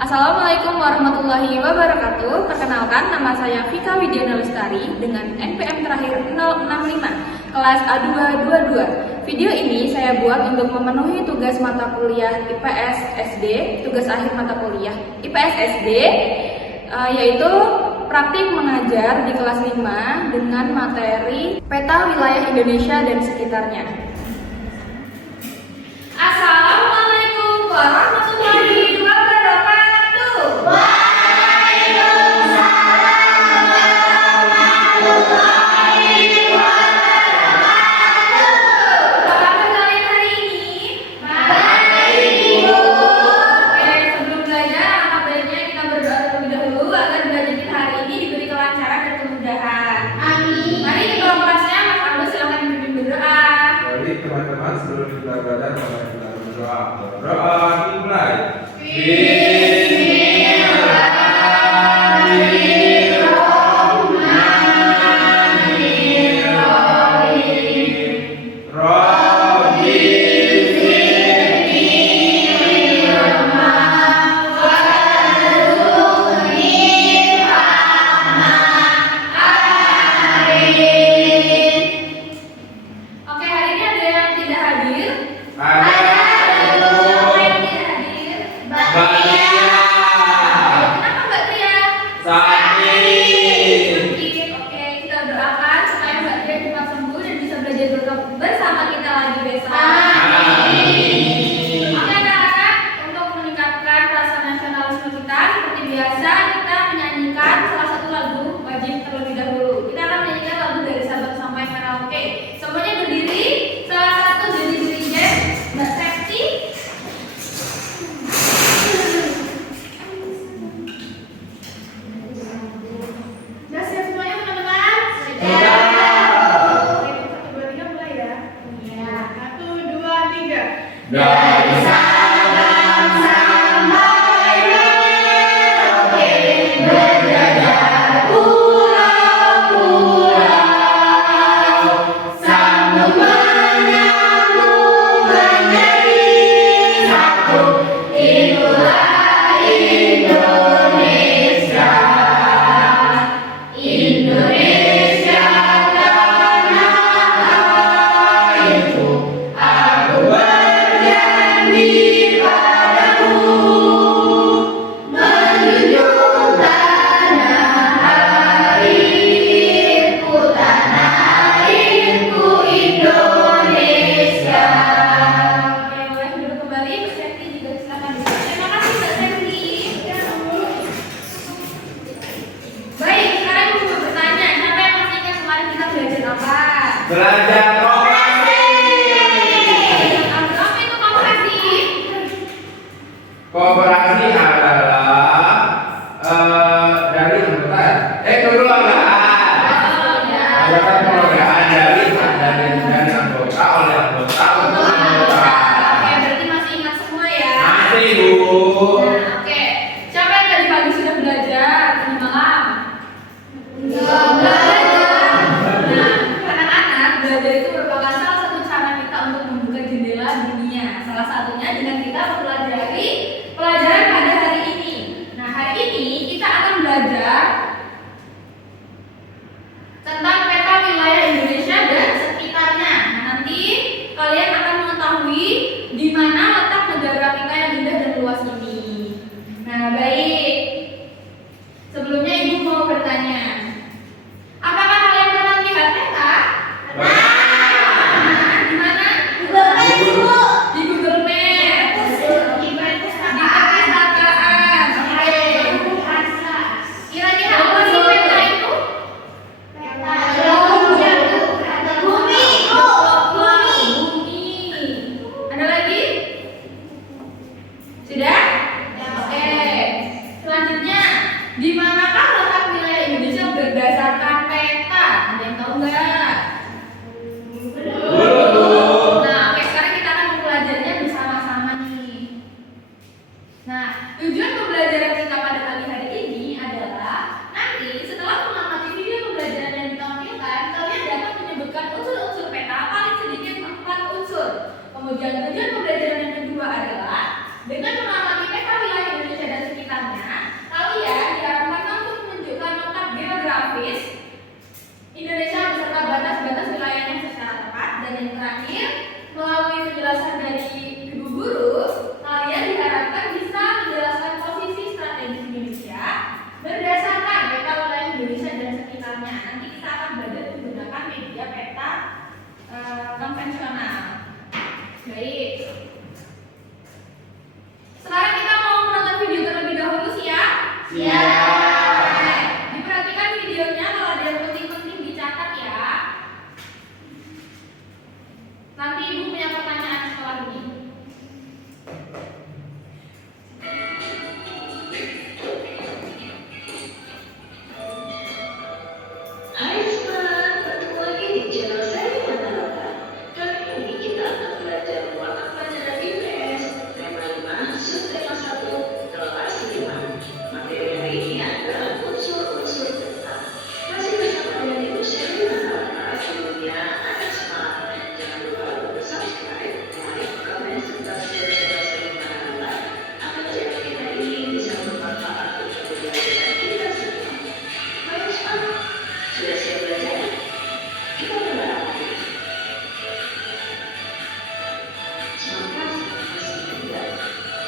Assalamualaikum warahmatullahi wabarakatuh. Perkenalkan, nama saya Vika Widiana Lestari dengan NPM terakhir 065, kelas A222. Video ini saya buat untuk memenuhi tugas mata kuliah IPS SD, tugas akhir mata kuliah IPS SD, yaitu praktik mengajar di kelas 5 dengan materi peta wilayah Indonesia dan sekitarnya. Assalamualaikum warahmatullahi wabarakatuh. Waalaikumsalam warahmatullahi wabarakatuh. Apa kabar kalian hari ini? Baik, Bu. Oke, sebelum belajar, alangkah baiknya kita berdoa terlebih dahulu agar belajar kita hari ini diberi kelancaran dan kemudahan. Amin. Mari kita kelasnya, Mas Aldo silakan dipimpin berdoa. Baik teman-teman, sebelum kita belajar mari kita berdoa. Berdoa dimulai. Bismillahirrahmanirrahim. Rabbi Oke, hari ini ada yang tidak hadir. ada Siapa yang tidak hadir? Mbak Tia Kenapa Mbak Tia? sakit. Sakit. Oke, kita doakan supaya Mbak Tia cepat sembuh dan bisa belajar bersama kita lagi besok. Amin. Oke anak-anak, untuk meningkatkan rasa nasionalisme kita, seperti biasa kita menyanyikan salah satu lagu wajib terlebih dahulu. Kita akan menyanyikan lagu dari Sabang sampai Merauke. Semuanya berdiri. Salah satu jadi dirijen Mbak Septi. Udah siap semuanya teman-teman? Sudah. Oke, 1, 2, 3 mulai ya. Ya. 1, 2, 3. Dari Sabang sampai Merauke berjajar pulau-pulau, sambung menyambung menjadi satu. Itulah Indonesia, Indonesia tanah airku. Aku berjanji padamu, menjunjung tanah airku Indonesia. Oke, boleh duduk kembali. Mbak Septi juga silakan duduk. Terima kasih Mbak Septi. Baik, sekarang ibu mau bertanya, siapa yang masih ingat kemarin kita belajar apa? belajar koperasi. Apa itu koperasi? Koperasi adalah dari anggota. Dulu anggaran. Oh ya. Ada kan penghargaan dari anggota oleh anggota untuk anggota. Oke, berarti masih ingat semua ya? Masih, Bu. Nah, oke. Siapa yang tadi pagi sudah belajar tadi malam? Nah, anak-anak, belajar itu merupakan salah satu cara kita untuk membuka jendela dunia. Salah satunya dengan kita mempelajari pelajaran pada hari ini. Nah, hari ini kita akan belajar tentang peta wilayah Indonesia dan sekitarnya. Nah, nanti kalian akan mengetahui di mana letak negara kita yang indah dan luas ini. Nah, baik. Sebelumnya Ibu mau bertanya, apakah kalian pernah melihat peta? Di mana? Di Google Maps. Di perpustakaan. Oke. Kira-kira apa sih peta itu? Bumi. Ada lagi? Sudah? Oke. Selanjutnya, di manakah letak wilayah Indonesia berdasarkan peta? Ada yang tahu nggak? Belum. Nah, oke, sekarang kita akan mempelajarinya bersama-sama nih. Nah, tujuan pembelajaran kita pada pagi hari ini adalah nanti setelah mengamati video pembelajaran yang ditampilkan, kalian dapat menyebutkan unsur-unsur peta paling sedikit 4 unsur. Kemudian tujuan pembelajaran yang kedua adalah dengan mengamati peta wilayah Indonesia dan sekitarnya, Siap. Diperhatikan videonya, kalau ada yang penting-penting dicatat ya. Nanti Ibu punya pertanyaan setelah ini. Hai semua, bertemu lagi di channel saya Manalata. Kali ini kita akan belajar mata pelajaran IPS tema 5 subtema 1 kelas 5. Materi hari ini adalah unsur-unsur data. Masih bersama dengan Ibu Sherly Manalata. Sebelumnya anak semangat, jangan lupa untuk subscribe, like, comment, serta share channel saya Manalata agar channel kita ini bisa bermanfaat untuk pembelajaran kita semua. Baik semangat. Sudah siap belajar? Kita mulai lagi. Semangat masih ingat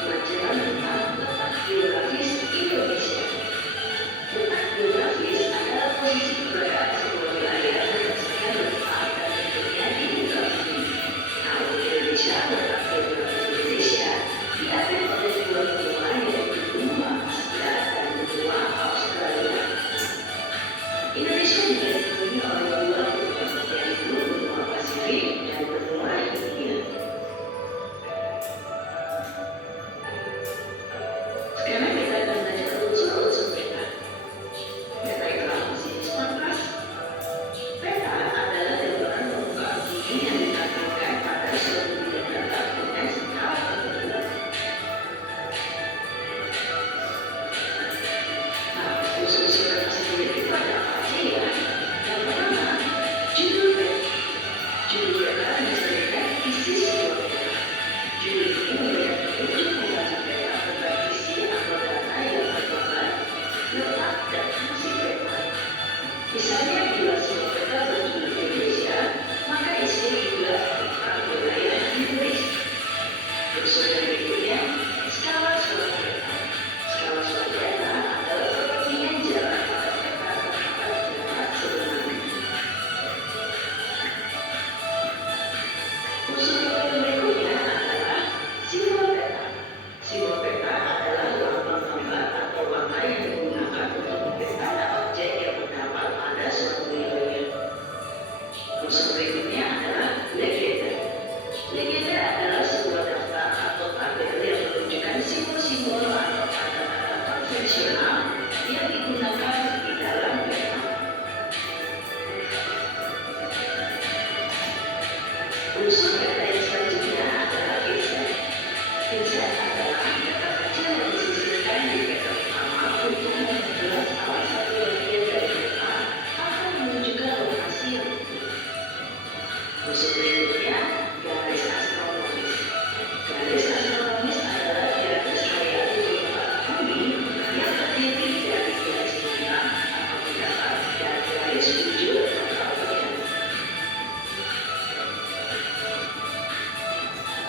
pelajaran tentang letak geografis Indonesia. Letak geografis adalah posisi keberadaan sebuah wilayah berdasarkan letak dan bentuknya di muka bumi. Kalau Indonesia, letak geografis Indonesia diatur oleh dua benua, yaitu benua Asia dan benua Australia. Indonesia juga dikelilingi oleh dua benua, yaitu benua Pasifik dan benua Hindia. Sekarang kita akan belajar unsur-unsur peta. Peta itu apa sih, Smart? Peta adalah gambaran permukaan bumi yang ditampilkan pada suatu bidang data dengan skala tertentu. Nah, unsur-unsur peta sendiri itu ada apa aja ya? Yang pertama, judul peta. Judul peta menceritakan isi sebuah peta. Judul ini memberikan petunjuk membaca peta tentang isi atau data yang tergambar, letak, dan fungsi peta. Misalnya bila sebuah peta berjudul Indonesia, maka isinya juga tentang wilayah Indonesia. Unsur yang berikutnya, skala suatu peta. Skala suatu peta adalah perbandingan jarak pada peta terhadap jarak sebenarnya. Unsur yang berikutnya adalah simbol peta. Simbol peta adalah lambang gambar atau warna yang digunakan untuk membedakan objek yang terdapat pada suatu wilayah. Unsur berikutnya adalah legenda. Legenda adalah sebuah daftar atau tabel yang menunjukkan simbol-simbol atau tanda-tanda konvensional yang digunakan di dalam peta. Unsur peta yang selanjutnya adalah inset. Inset adalah data kecil yang disisipkan di peta utama untuk memperjelas salah satu bagian dari peta atau menunjukkan lokasi yang penting. Unsur berikutnya, garis astronomis. Garis astronomis adalah garis hayat di permukaan bumi yang terdiri dari garis bintang atau mendatar dan garis bujur atau bayangan.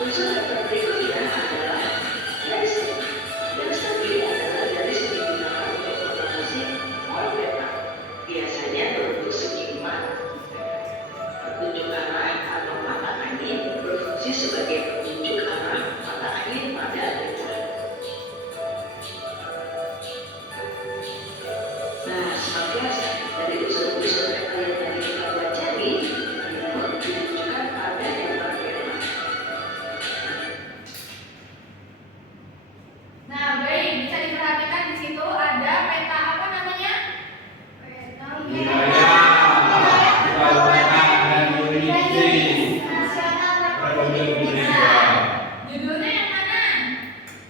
Unsur yang berikutnya adalah landscape. Landscape adalah garis yang digunakan untuk mempromosi pola peta. Biasanya berbentuk segi empat. Petunjuk arah atau mata angin berfungsi sebagai petunjuk arah mata angin pada peta. Nah, Smart, dari unsur-unsur peta yang tadi kita pelajari, berikut ditunjukkan pada gambar peta. Nah, baik, bisa diperhatikan di situ ada peta apa namanya? Peta Wilayah Kabupaten dan Jurisdiksi Republik Indonesia. Judulnya yang mana?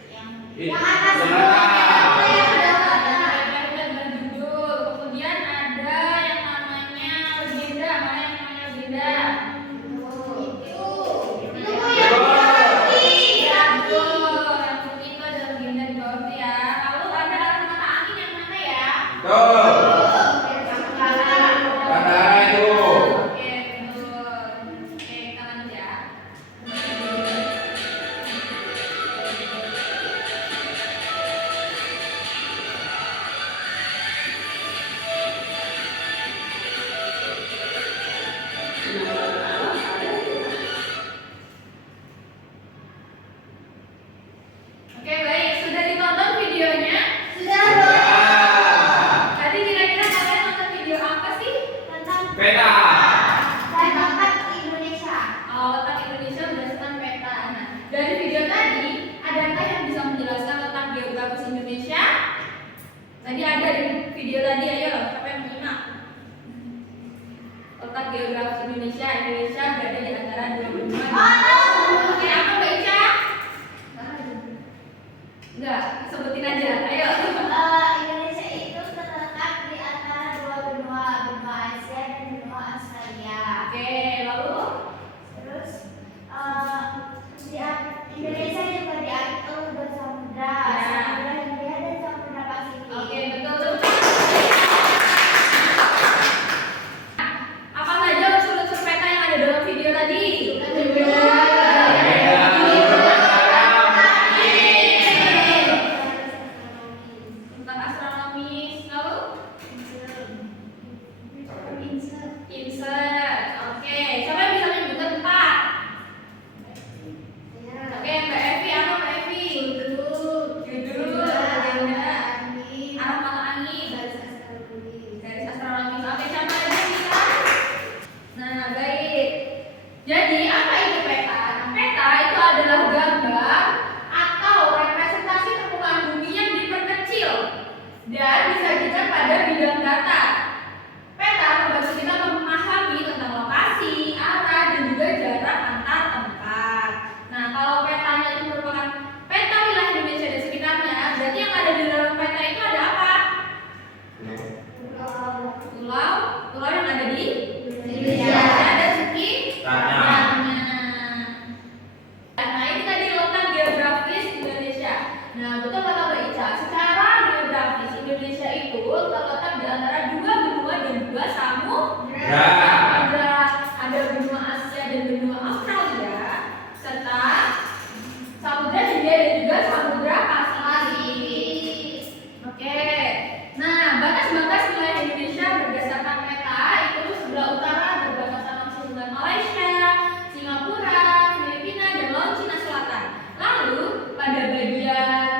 Yang Ada peta berjudul. Kemudian ada yang namanya legenda. Mana yang namanya legenda? Betul, yang putih itu ada legenda di bawah itu ya. Lalu ada alat mata angin yang mana ya? Bandara itu. Oke, betul. Oke, kita lanjut ya. Kenapa alam ada peta? Oke, baik. Sudah ditonton videonya? Sudah. sebutin aja. Ayo. Indonesia itu terletak di antara dua benua, benua Asia dan benua Australia. Oke, lalu Terus Indonesia juga diatur dua samudra, Ya. Samudra Hindia dan Samudra Pasifik. oke, betul. Apa saja unsur-unsur peta yang ada dalam video tadi? Tentang astronomi. Lalu insert. Oke, siapa yang bisa menyebutkan 4? Oke, Mbak Evi, apa Mbak Evi? Judul, agenda, arah mata angin, garis astronomi. Oke, siapa lagi yang bisa? Nah, baik. Jadi, apa itu peta? Nah, peta itu adalah gambar atau representasi permukaan bumi yang diperkecil dan disajikan pada bidang data. Peta membantu kita memahami tentang lokasi, arah, dan juga jarak antar tempat. Nah, kalau petanya itu merupakan peta wilayah Indonesia dan sekitarnya, berarti yang ada di dalam peta itu ada apa? Pulau yang ada di Indonesia dan sekitarnya. Nah, ini tadi letak geografis Indonesia. Nah, betul kata Mbak Ica, secara geografis Indonesia itu terletak di antara dua benua dan dua samudra. Ada benua Asia dan benua Australia, serta Samudra Hindia dan juga Samudra Pasifik. Oke. Nah, batas-batas wilayah Indonesia berdasarkan peta itu sebelah utara berbatasan langsung dengan Malaysia, Singapura, Filipina, dan Laut Cina Selatan. Lalu pada bagian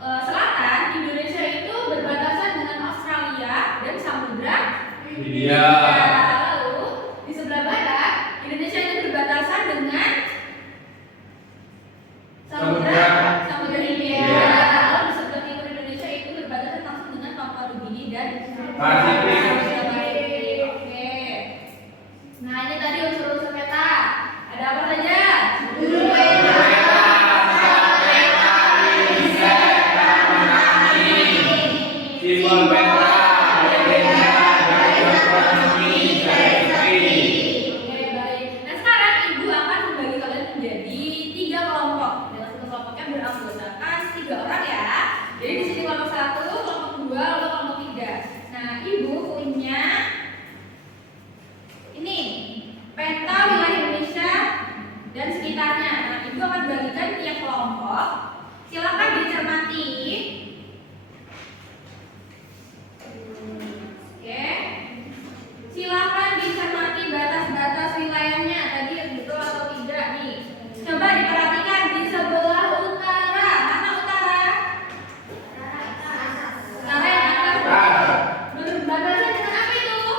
selatan Indonesia itu berbatasan dengan Australia dan Samudra Hindia. Lalu di sebelah barat Indonesia itu berbatasan dengan Samudra Hindia. Lalu di sebelah timur Indonesia itu berbatasan langsung dengan Papua Nugini dan Pasifik. Oke. Nah, ini tadi unsur-unsur peta. Ada apa saja? Simbol peta, legenda, garis astronomi, garis fiksi. Oke, baik. Nah, sekarang Ibu akan membagi kalian menjadi 3 kelompok. Dengan satu kelompoknya beranggotakan 3 orang ya. Jadi di sini kelompok 1, kelompok 2, lalu kelompok 3. Nah, Ibu punya ini peta wilayah Indonesia dan sekitarnya. Nah, Ibu akan bagikan tiap kelompok. Silakan dicermati. Oke. Silakan dicermati batas-batas wilayahnya. Tadi betul atau tidak nih? Coba diperhatikan di sebelah utara. Mana utara? Utara yang atas. Berbatasan dengan apa itu?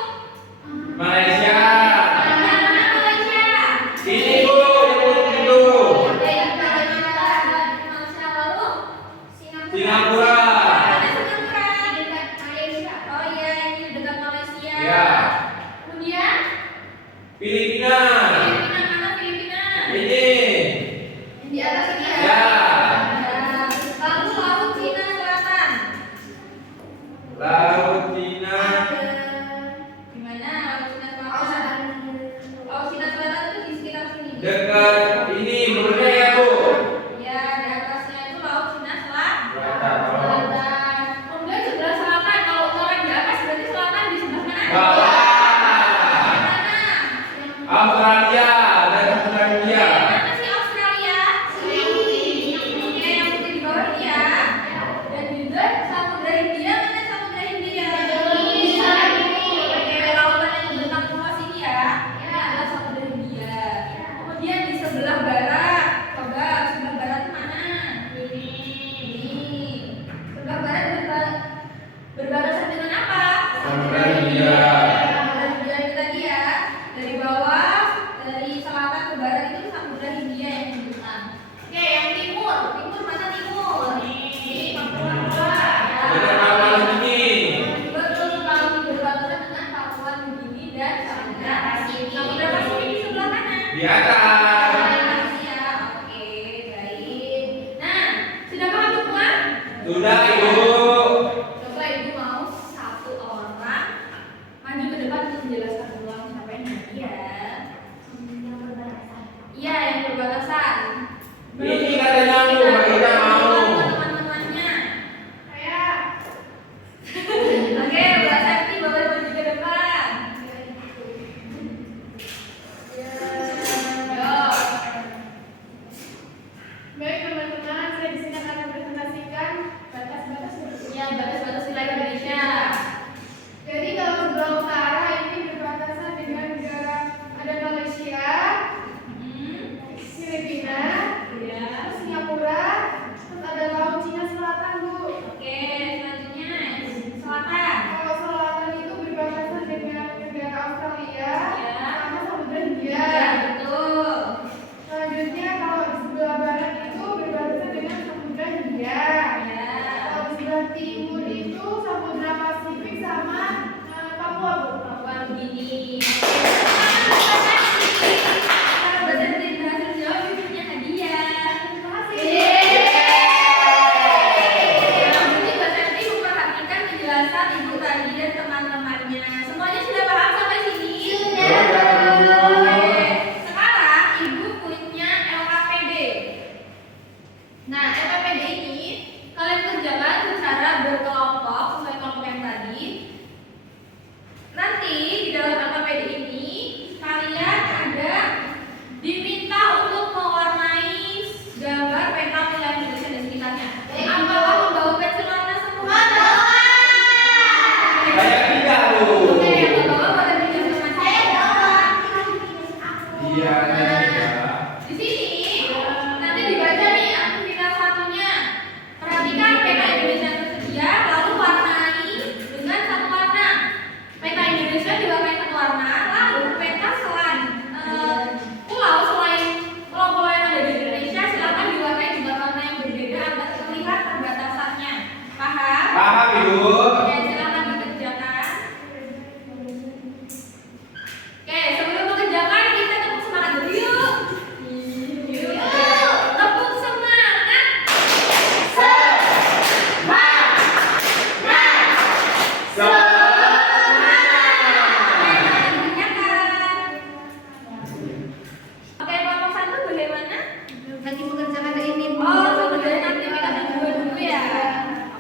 Malaysia. Mana Malaysia? Ini Bu, itu. Oke, Malaysia lalu Singapura. Mana Singapura? Oh iya, ini dekat Malaysia. Ya. Kemudian Filipina. Filipina, mana Filipina? Ini. Di atas ini ya. Ya. Lalu Laut Cina Selatan. Laut Cina. Di mana Laut Cina Selatan? Laut Cina Selatan itu di sekitar sini. Dekat ini Brunei ya Bu. Ya, di atasnya itu Laut Cina Selatan. Selatan. Ibu. Coba Ibu mau satu orang maju ke depan untuk menjelaskan ulang siapa yang hadiah. Iya, yang berbatasan. Ini katanya aku, Mbak Ida mau. Teman-temannya. Oke, Mbak Septi boleh maju ke depan. Yo. Baik teman-teman, saya di sini akan mempresentasikan batas-batas Ya, batas-batas wilayah Indonesia. Jadi kalau sebelah utara ini berbatasan dengan negara ada Malaysia, Filipina, Ya. Singapura, terus ada Laut Cina Selatan, Bu. Oke, selanjutnya selatan. Kalau selatan itu berbatasan dengan negara Australia, Ya. sama Samudra Hindia. Ya, betul. Selanjutnya kalau di sebelah barat itu berbatasan dengan Samudra Hindia. Ya. Kalau di sebelah timur itu Samudra Pasifik sama Papua, Bu. Papua Nugini. Kalau Mbak Septi berhasil jawab, Ibu punya hadiah. Selanjutnya Mbak Septi memperhatikan penjelasan Ibu tadi dan teman-temannya. Semuanya sudah paham sampai sini? Oke. Sekarang Ibu punya LKPD. Nah, LKPD ini kalian kerjakan secara berkelompok sesuai kelompok yang tadi. Nanti di dalam LKPD ini kalian ada diminta untuk mewarnai gambar peta wilayah Indonesia dan sekitarnya. Apakah membawa pensil warna semua? Saya tidak, Bu. Oke, yang nggak bawa boleh pinjam sama saya. Iya, saya tidak. Di sini nanti dibaca nih aktivitas satunya. Perhatikan peta Indonesia yang tersedia, lalu warnai dengan satu warna. Peta Indonesia diwarnai satu warna, lalu peta pulau selain pulau-pulau yang ada di Indonesia silakan diwarnai dengan warna yang berbeda agar terlihat perbatasannya. Paham? Paham, Ibu? Oke, silakan dikerjakan. Oke, sebelum mengerjakan kita tepuk semangat dulu yuk. Yuk. Tepuk semangat. Oke, kelompok satu bagaimana? Lagi mengerjakan ini, Bu. Oh, sebenarnya nanti kita ada dulu ya.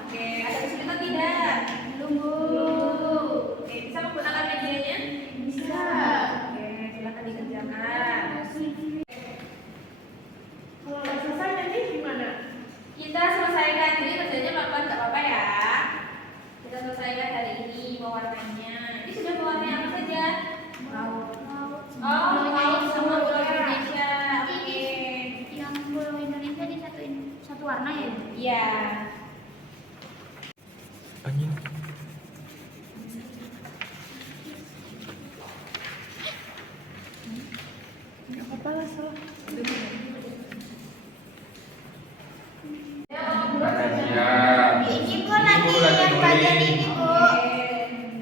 Oke, ada kesulitan tidak? Belum, Bu. Oke, bisa menggunakan medianya? Bisa. Oke, silakan dikerjakan. Kalau nggak selesai nanti gimana? Kita selesaikan jadi kerjanya pelan-pelan nggak apa-apa ya. Kita selesaikan hari ini pewarnanya. Ini sudah pewarnanya apa saja? Oh, laut sama pulau Indonesia. Oke. Yang pulau Indonesia disatuin satu warna ya? Iya. Malaysia. Ini, Bu, nanti yang bagian ini, Bu.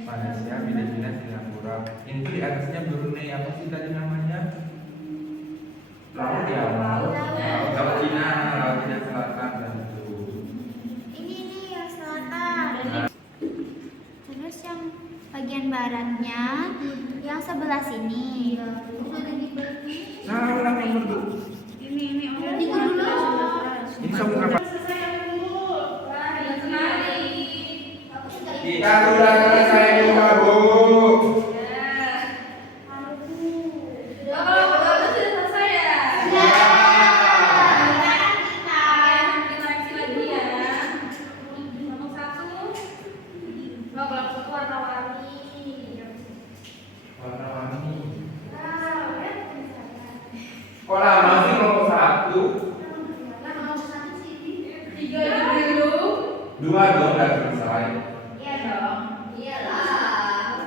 Malaysia, Filipina, Singapura. Ini tuh di atasnya Brunei, apa sih tadi namanya? Laut ya, laut. Laut Cina Selatan dan itu. Ini yang selatan. Terus yang bagian baratnya yang sebelah sini. Nah, ulang nomor tuh. Ini dulu. Ini sampai apa? Selesaikan dulu. Wah, hebat sekali. Kita sudah selesai juga, Bu. Ya. Oh, kalau itu sudah selesai ya? Ya. Oke, koreksi lagi ya. Kelompok satu. Oh, kelompok satu warna-warni. Warna-warni. Kok lama sih kelompok satu? Tiga dulu. Dua dong udah selesai. Iya dong. Iyalah.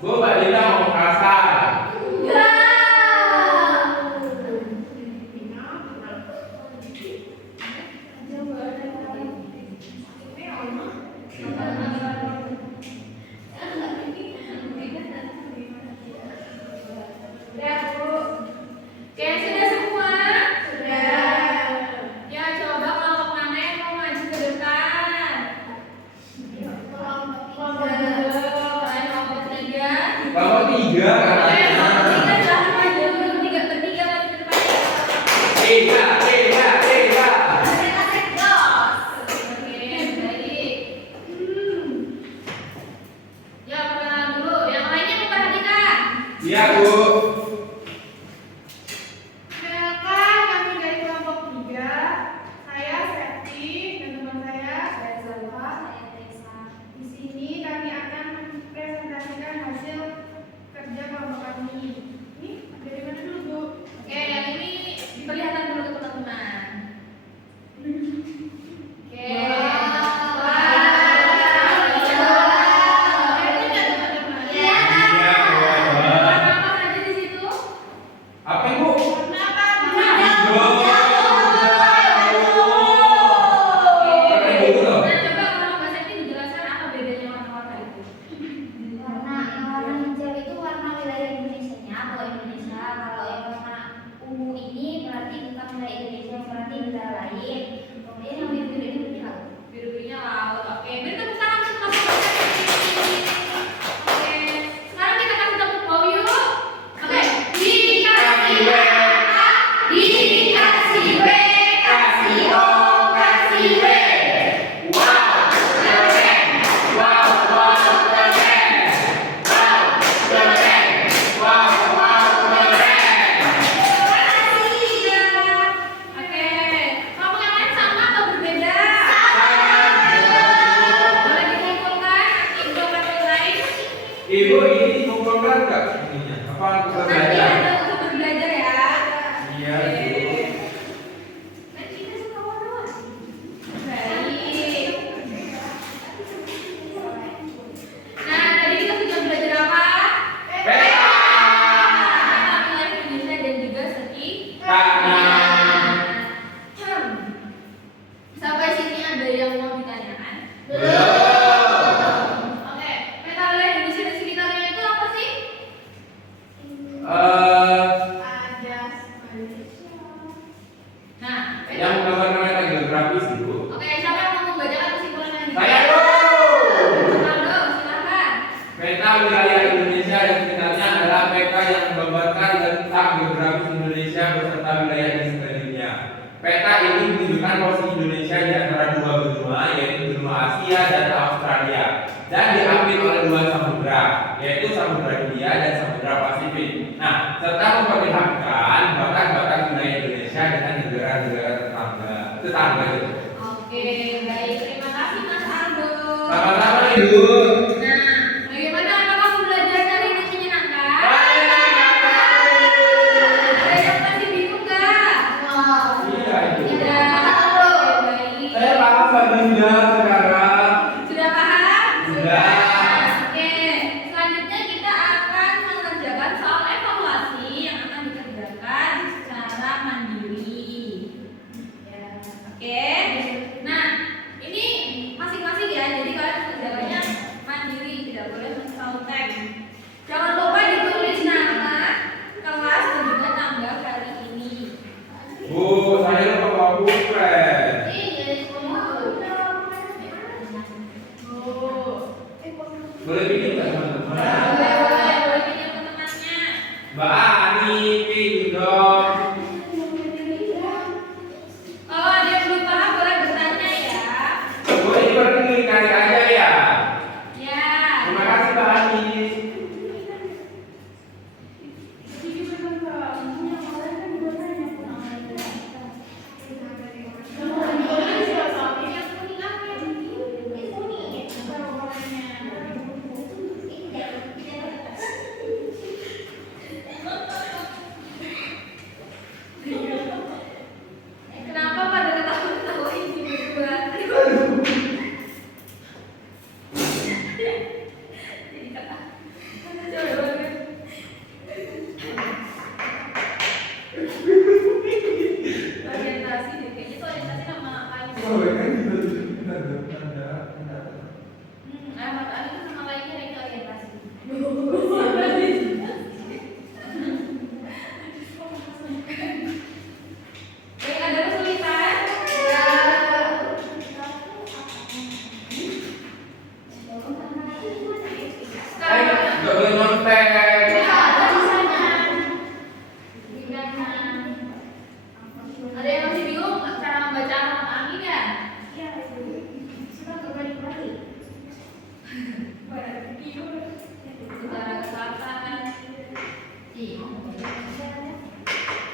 Bu, Mbak Dina mau kasar. Bu. Perkenalkan, kami dari kelompok 3. Saya Septi dan teman saya Zalfa, saya Tessa. Di sini kami akan mempresentasikan hasil kerja kelompok kami. Ini dari mana dulu, Bu? Oke, yang ini diperlihatkan dulu ke teman-teman. Oke. Ini nggak teman-teman? Iya, Bu. Warna apa saja di situ? Apa, Bu? Warna apa? Hijau. Warna hijau loh. Nah, coba kalau Mbak Septi dijelaskan apa bedanya warna-warna itu? Warna hijau itu warna wilayah Indonesianya, kalau Indonesia. Kalau yang warna ungu ini berarti bukan wilayah Indonesia, berarti negara lain. Kemudian yang biru ini berarti laut. Biru-birunya laut. Oke, beri tepuk tangan untuk Mbak Septi. Oke, sekarang kita kasih tepuk bawah yuk. Oke, dikasih W, dikasih W, kasih O, kasih W. Wow, keren. Wow, keren. Wow, keren. Wow, keren. Oke, kamu yang lain sama atau berbeda? Boleh dikumpulkan nanti program lain. Ibu ini dikumpulkan nggak ininya? Apa kita Nanti belajar? ada untuk belajar ya. Iya, Oke. Bu. Nanti kita suka warna. Baik. Nah, tadi kita sudah belajar apa? Peta. Wilayah Indonesia dan juga segi. Kanan. Sampai sini ada yang mau ditanyakan? Belum. Oke, peta wilayah Indonesia dan sekitarnya itu apa sih? Ada Malaysia. Nah, peta. Yang menggambarkan peta geografis itu. Oke, siapa yang mau membacakan kesimpulannya? Saya dulu. Ronaldo, silakan. Peta wilayah Indonesia dan sekitarnya adalah peta yang menggambarkan tentang geografis Indonesia beserta wilayah di sekelilingnya. Peta ini menunjukkan posisi Indonesia di antara dua benua, yaitu benua Asia dan Australia, dan diapit oleh dua samudra, yaitu Samudra Hindia dan Samudra Pasifik. Nah, serta memperlihatkan batas-batas wilayah Indonesia dengan negara-negara tetangga. Oke, baik. Terima kasih Mas Aldo. Sama-sama, Ibu. Nah, bagaimana apakah kamu belajar dari ini menyenangkan? Ada yang masih bingung nggak? Iya, Ibu. Tidak. Oke, baik. Saya paham sudah sekarang. Sudah paham? Sudah. Oke, selanjutnya kita akan mengerjakan soal evaluasi yang akan dikerjakan secara mandiri. Ya, oke. Nah, ini masing-masing ya, jadi kalian mengerjakannya mandiri, tidak boleh mencontek. Jangan lupa ditulis nama, kelas dan juga tanggal hari ini. Bu, saya lupa bawa pulpen. Boleh bikin nggak teman-teman? Boleh pinjam ke temannya. Mbak Ani, pinjam dong. Kalau ada yang belum paham boleh bertanya ya. Bu, ini berarti klik aja ya. Ya. Terima kasih Mbak Ani.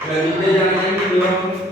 Gak bisa yang ini dong.